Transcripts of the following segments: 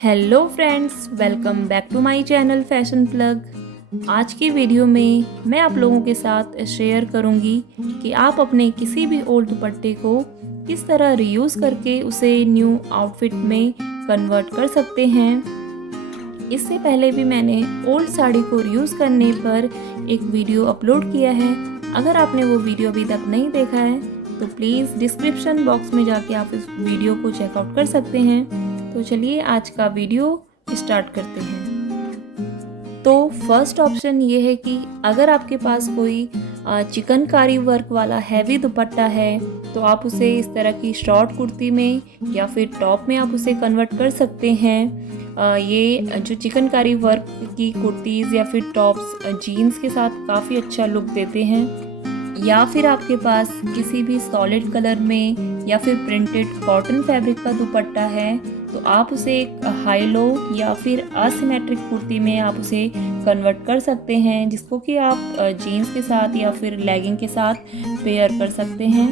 Hello friends, welcome back to my channel fashion plug. आज की video में मैं आप लोगों के साथ शेयर करूंगी कि आप अपने किसी भी ओल्ड दुपट्टे को किस तरह रीयूज़ करके उसे न्यू आउटफिट में कन्वर्ट कर सकते हैं। इससे पहले भी मैंने ओल्ड साड़ी को रीयूज़ करने पर एक वीडियो अपलोड किया है। अगर आपने वो वीडियो अभी तक नहीं देखा है तो प्लीज़ डिस्क्रिप्शन बॉक्स में जाके आप इस वीडियो को चेकआउट कर सकते हैं। तो चलिए आज का वीडियो स्टार्ट करते हैं। तो फर्स्ट ऑप्शन ये है कि अगर आपके पास कोई चिकनकारी वर्क वाला हैवी दुपट्टा है तो आप उसे इस तरह की शॉर्ट कुर्ती में या फिर टॉप में आप उसे कन्वर्ट कर सकते हैं। ये जो चिकनकारी वर्क की कुर्तीज़ या फिर टॉप्स जीन्स के साथ काफ़ी अच्छा लुक देते हैं। या फिर आपके पास किसी भी सॉलिड कलर में या फिर प्रिंटेड कॉटन फैब्रिक का दुपट्टा है तो आप उसे एक हाई लो या फिर असिमेट्रिक कुर्ती में आप उसे कन्वर्ट कर सकते हैं, जिसको कि आप जीन्स के साथ या फिर लेगिंग के साथ पेयर कर सकते हैं।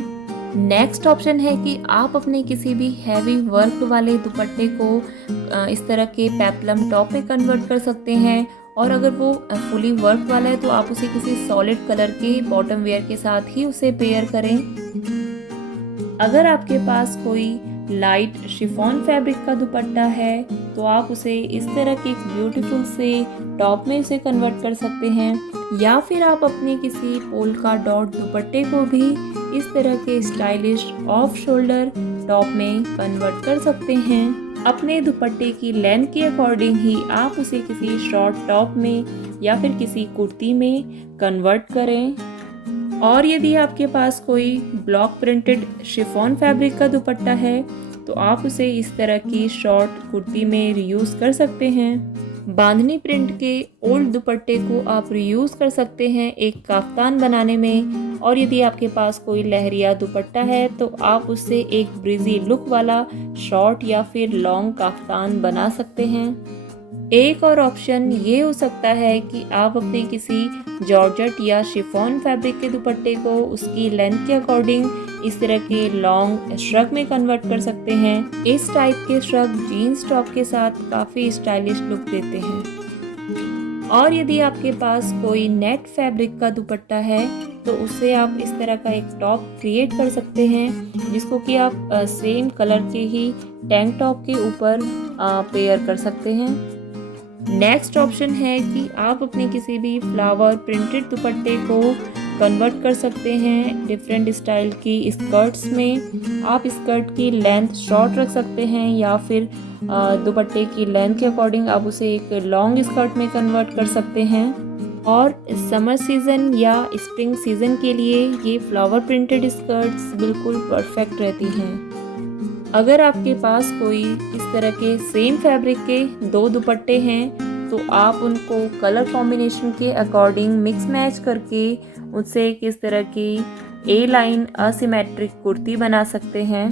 नेक्स्ट ऑप्शन है कि आप अपने किसी भी हैवी वर्क वाले दुपट्टे को इस तरह के पेप्लम टॉप में कन्वर्ट कर सकते हैं, और अगर वो फुली वर्क वाला है तो आप उसे किसी सॉलिड कलर के बॉटम वेयर के साथ ही उसे पेयर करें। अगर आपके पास कोई लाइट शिफॉन फैब्रिक का दुपट्टा है तो आप उसे इस तरह के एक ब्यूटीफुल से टॉप में उसे कन्वर्ट कर सकते हैं, या फिर आप अपने किसी पोल्का डॉट दुपट्टे को भी इस तरह के स्टाइलिश ऑफ शोल्डर टॉप में कन्वर्ट कर सकते हैं। अपने दुपट्टे की लेंथ के अकॉर्डिंग ही आप उसे किसी शॉर्ट टॉप में या फिर किसी कुर्ती में कन्वर्ट करें। और यदि आपके पास कोई ब्लॉक प्रिंटेड शिफॉन फैब्रिक का दुपट्टा है तो आप उसे इस तरह की शॉर्ट कुर्ती में रीयूज़ कर सकते हैं। बांधनी प्रिंट के ओल्ड दुपट्टे को आप रीयूज़ कर सकते हैं एक काफ्तान बनाने में, और यदि आपके पास कोई लहरिया दुपट्टा है तो आप उससे एक ब्रिजी लुक वाला शॉर्ट या फिर लॉन्ग काफ्तान बना सकते हैं। एक और ऑप्शन ये हो सकता है कि आप अपने किसी जॉर्जेट या शिफॉन फैब्रिक के दुपट्टे को उसकी लेंथ के अकॉर्डिंग इस तरह के लॉन्ग श्रग में कन्वर्ट कर सकते हैं। इस टाइप के श्रग जीन्स टॉप के साथ काफ़ी स्टाइलिश लुक देते हैं। और यदि आपके पास कोई नेट फैब्रिक का दुपट्टा है तो उससे आप इस तरह का एक टॉप क्रिएट कर सकते हैं, जिसको कि आप सेम कलर के ही टैंक टॉप के ऊपर पेयर कर सकते हैं। नेक्स्ट ऑप्शन है कि आप अपने किसी भी फ्लावर प्रिंटेड दुपट्टे को कन्वर्ट कर सकते हैं डिफरेंट स्टाइल की स्कर्ट्स में। आप स्कर्ट की लेंथ शॉर्ट रख सकते हैं या फिर दुपट्टे की लेंथ के अकॉर्डिंग आप उसे एक लॉन्ग स्कर्ट में कन्वर्ट कर सकते हैं। और समर सीज़न या स्प्रिंग सीज़न के लिए ये फ्लावर प्रिंटेड स्कर्ट्स बिल्कुल परफेक्ट रहती हैं। अगर आपके पास कोई इस तरह के सेम फैब्रिक के दो दुपट्टे हैं तो आप उनको कलर कॉम्बिनेशन के अकॉर्डिंग मिक्स मैच करके उससे किस तरह की ए लाइन असिमेट्रिक कुर्ती बना सकते हैं।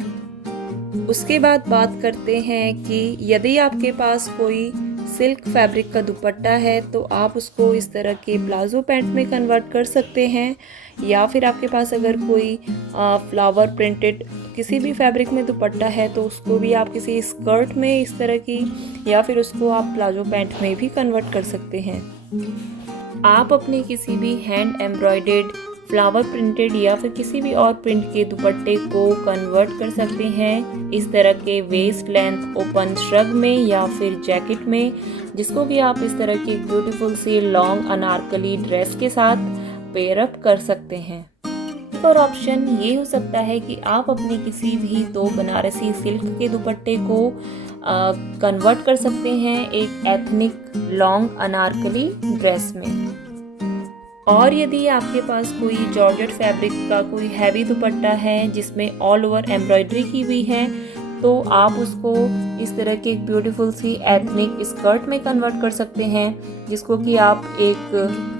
उसके बाद बात करते हैं कि यदि आपके पास कोई सिल्क फैब्रिक का दुपट्टा है तो आप उसको इस तरह के प्लाजो पैंट में कन्वर्ट कर सकते हैं, या फिर आपके पास अगर कोई फ्लावर प्रिंटेड किसी भी फैब्रिक में दुपट्टा है तो उसको भी आप किसी स्कर्ट में इस तरह की या फिर उसको आप प्लाजो पैंट में भी कन्वर्ट कर सकते हैं। आप अपने किसी भी हैंड एम्ब्रॉयडर्ड फ्लावर प्रिंटेड या फिर किसी भी और प्रिंट के दुपट्टे को कन्वर्ट कर सकते हैं इस तरह के वेस्ट लेंथ ओपन श्रग में या फिर जैकेट में, जिसको कि आप इस तरह की ब्यूटीफुल सी लॉन्ग अनारकली ड्रेस के साथ पेयर अप कर सकते हैं। एक और ऑप्शन ये हो सकता है कि आप अपने किसी भी दो बनारसी सिल्क के दुपट्टे को कन्वर्ट कर सकते हैं एक एथनिक लॉन्ग अनारकली ड्रेस में। और यदि आपके पास कोई जॉर्जेट फैब्रिक का कोई हैवी दुपट्टा है जिसमें ऑल ओवर एम्ब्रॉयडरी की हुई है तो आप उसको इस तरह की एक ब्यूटीफुल सी एथनिक स्कर्ट में कन्वर्ट कर सकते हैं, जिसको कि आप एक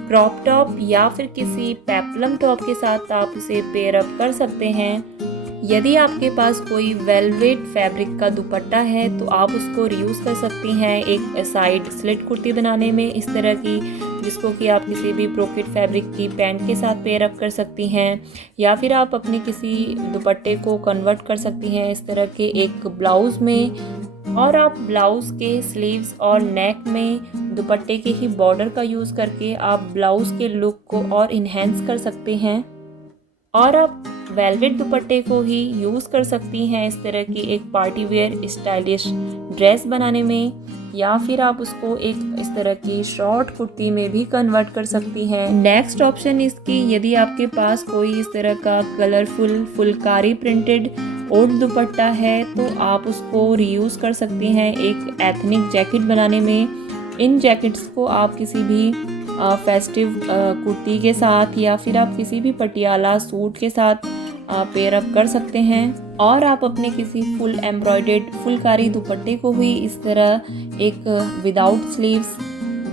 क्रॉप टॉप या फिर किसी पेप्लम टॉप के साथ आप उसे पेयर अप कर सकते हैं। यदि आपके पास कोई वेलवेट फैब्रिक का दुपट्टा है तो आप उसको रीयूज़ कर सकती हैं एक साइड स्लिट कुर्ती बनाने में इस तरह की, जिसको कि आप किसी भी ब्रोकेट फैब्रिक की पैंट के साथ पेयर अप कर सकती हैं, या फिर आप अपने किसी दुपट्टे को कन्वर्ट कर सकती हैं इस तरह के एक ब्लाउज़ में और आप ब्लाउज़ के स्लीव्स और नेक में दुपट्टे के ही बॉर्डर का यूज़ करके आप ब्लाउज़ के लुक को और इन्हेंस कर सकते हैं। और आप वेलवेट दुपट्टे को ही यूज़ कर सकती हैं इस तरह की एक पार्टी वेयर स्टाइलिश ड्रेस बनाने में, या फिर आप उसको एक इस तरह की शॉर्ट कुर्ती में भी कन्वर्ट कर सकती हैं। नेक्स्ट ऑप्शन इसकी, यदि आपके पास कोई इस तरह का कलरफुल फुलकारी प्रिंटेड ओल्ड दुपट्टा है तो आप उसको रीयूज़ कर सकती हैं एक एथनिक जैकेट बनाने में। इन जैकेट्स को आप किसी भी फेस्टिव कुर्ती के साथ या फिर आप किसी भी पटियाला सूट के साथ पेयर अप कर सकते हैं। और आप अपने किसी फुल एम्ब्रॉयडर्ड फुलकारी दुपट्टे को भी इस तरह एक विदाउट स्लीव्स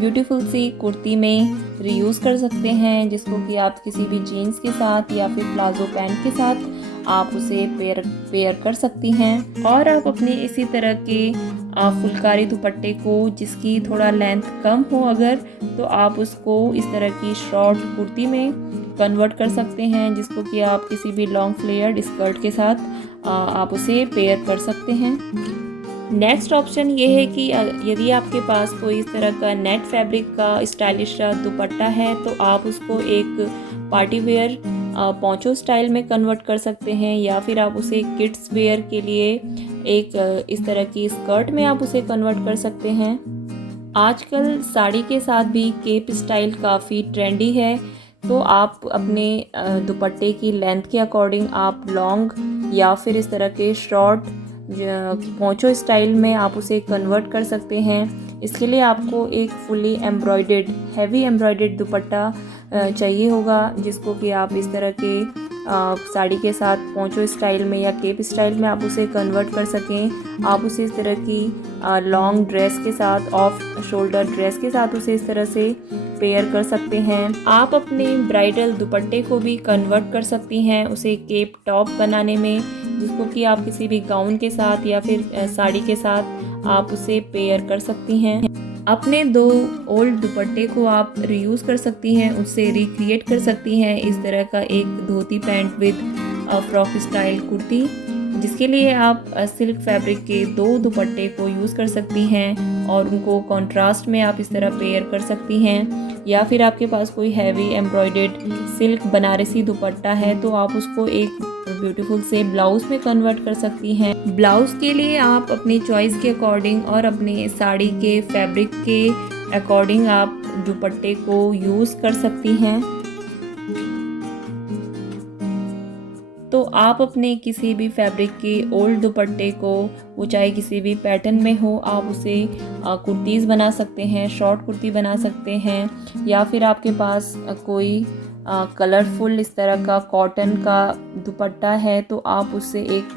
ब्यूटीफुल सी कुर्ती में रीयूज़ कर सकते हैं, जिसको कि आप किसी भी जीन्स के साथ या फिर प्लाजो पैंट के साथ आप उसे पेयर कर सकती हैं। और आप अपने इसी तरह के फुलकारी दुपट्टे को जिसकी थोड़ा लेंथ कम हो अगर, तो आप उसको इस तरह की शॉर्ट कुर्ती में कन्वर्ट कर सकते हैं, जिसको कि आप किसी भी लॉन्ग फ्लेयर्ड स्कर्ट के साथ आप उसे पेयर कर सकते हैं। नेक्स्ट ऑप्शन ये है कि यदि आपके पास कोई इस तरह का नेट फैब्रिक का स्टाइलिश दुपट्टा है तो आप उसको एक पार्टी वेयर पोंचो स्टाइल में कन्वर्ट कर सकते हैं, या फिर आप उसे किड्स वेयर के लिए एक इस तरह की स्कर्ट में आप उसे कन्वर्ट कर सकते हैं। आजकल साड़ी के साथ भी केप स्टाइल काफ़ी ट्रेंडी है, तो आप अपने दुपट्टे की लेंथ के अकॉर्डिंग आप लॉन्ग या फिर इस तरह के शॉर्ट पोंचो स्टाइल में आप उसे कन्वर्ट कर सकते हैं। इसके लिए आपको एक फुली एम्ब्रॉयडर्ड हैवी एम्ब्रॉयडर्ड दुपट्टा चाहिए होगा, जिसको कि आप इस तरह के साड़ी के साथ पोंचो स्टाइल में या केप स्टाइल में आप उसे कन्वर्ट कर सकें। आप उसे इस तरह की लॉन्ग ड्रेस के साथ, ऑफ शोल्डर ड्रेस के साथ उसे इस तरह से पेयर कर सकते हैं। आप अपने ब्राइडल दुपट्टे को भी कन्वर्ट कर सकती हैं उसे केप टॉप बनाने में, जिसको कि आप किसी भी गाउन के साथ या फिर साड़ी के साथ आप उसे पेयर कर सकती हैं। अपने 2 ओल्ड दुपट्टे को आप रीयूज़ कर सकती हैं, उससे रिक्रिएट कर सकती हैं इस तरह का एक dhoti pant with frock style kurti, जिसके लिए आप सिल्क फैब्रिक के 2 दुपट्टे को यूज़ कर सकती हैं और उनको कॉन्ट्रास्ट में आप इस तरह पेयर कर सकती हैं। या फिर आपके पास कोई हैवी एम्ब्रॉयडर्ड सिल्क बनारसी दुपट्टा है तो आप उसको एक ब्यूटीफुल से ब्लाउज़ में कन्वर्ट कर सकती हैं। ब्लाउज़ के लिए आप अपनी चॉइस के अकॉर्डिंग और अपने साड़ी के फैब्रिक के अकॉर्डिंग आप दुपट्टे को यूज़ कर सकती हैं। तो आप अपने किसी भी फैब्रिक के ओल्ड दुपट्टे को, वो चाहे किसी भी पैटर्न में हो, आप उसे कुर्तीज़ बना सकते हैं, शॉर्ट कुर्ती बना सकते हैं, या फिर आपके पास कोई कलरफुल इस तरह का कॉटन का दुपट्टा है तो आप उससे एक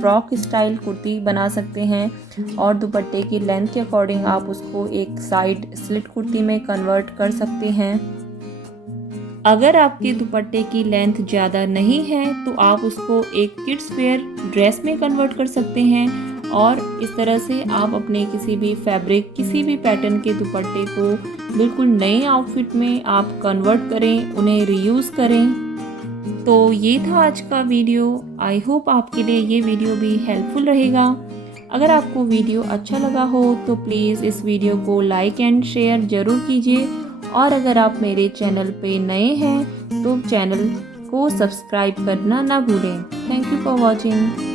फ्रॉक स्टाइल कुर्ती बना सकते हैं और दुपट्टे की लेंथ के अकॉर्डिंग आप उसको एक साइड स्लिट कुर्ती में कन्वर्ट कर सकते हैं। अगर आपके दुपट्टे की लेंथ ज़्यादा नहीं है तो आप उसको एक किड्स वेयर ड्रेस में कन्वर्ट कर सकते हैं और इस तरह से आप अपने किसी भी फैब्रिक, किसी भी पैटर्न के दुपट्टे को बिल्कुल नए आउटफिट में आप कन्वर्ट करें, उन्हें रीयूज़ करें। तो ये था आज का वीडियो। आई होप आपके लिए ये वीडियो भी हेल्पफुल रहेगा। अगर आपको वीडियो अच्छा लगा हो तो प्लीज़ इस वीडियो को लाइक एंड शेयर ज़रूर कीजिए, और अगर आप मेरे चैनल पे नए हैं तो चैनल को सब्सक्राइब करना ना भूलें। Thank you for watching.